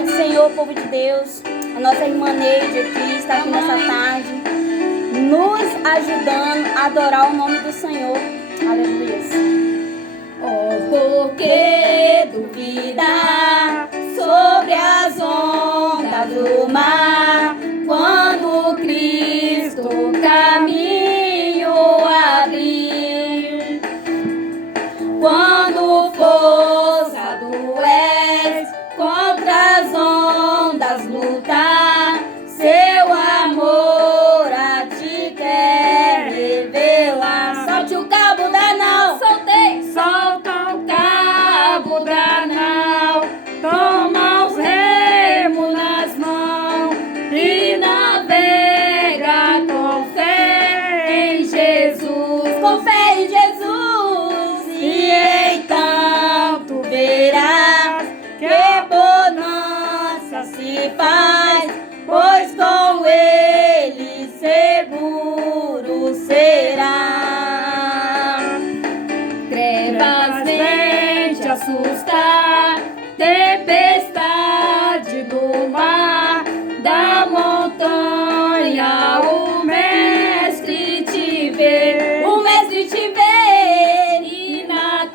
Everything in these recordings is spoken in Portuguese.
Pai do Senhor, povo de Deus, a nossa irmã Neide aqui está aqui nessa tarde, nos ajudando a adorar o nome do Senhor. Aleluia. Oh, por que duvidar sobre as ondas do mar, quando Cristo caminho abrir? Quando forçado és contra as ondas lutar, seu amor a ti quer revelar. Solte o cabo da nau. Soltei. Solta o cabo da nau, toma os remos nas mãos e navega com fé em Jesus. Com fé em Jesus, e então tu verás que bonança se faz, pois com ele seguro será. Trevas vem te assustar, tempestade do mar, da montanha o mestre te vê. O mestre te vê, E na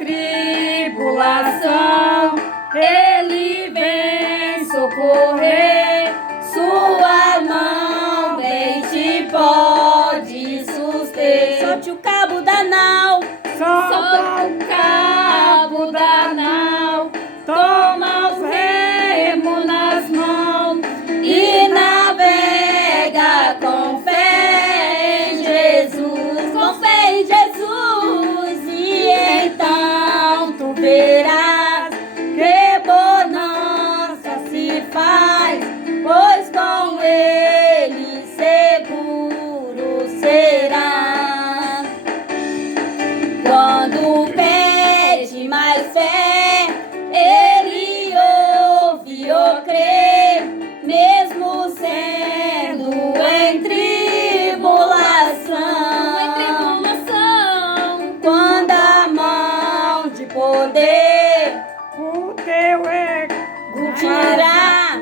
tribulação ele vem socorrer, sua mão vem te pode suster. Solte o cabo da nau. solta o cabo da nau, toma os remos nas mãos E navega com fé em Jesus, com fé em Jesus, e então tu verás que bonança se faz, pois com ele seguro será. Quando pede mais fé, ele ouve ou crê, mesmo sendo em tribulação. Quando a mão de poder o teu ego tirar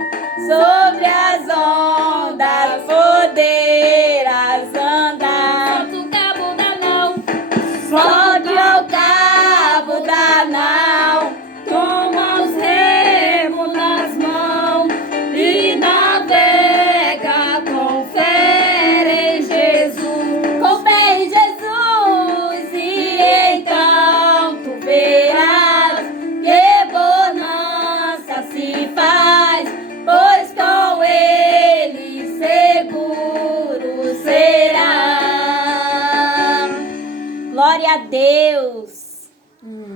sobre as ondas, poderás andar. solta o cabo da nau, Solte o cabo da nau. toma os remos nas mãos e navega com fé em Jesus. Com fé em Jesus, e então tu verás que bonança se faz, pois com ele seguro será. Glória a Deus.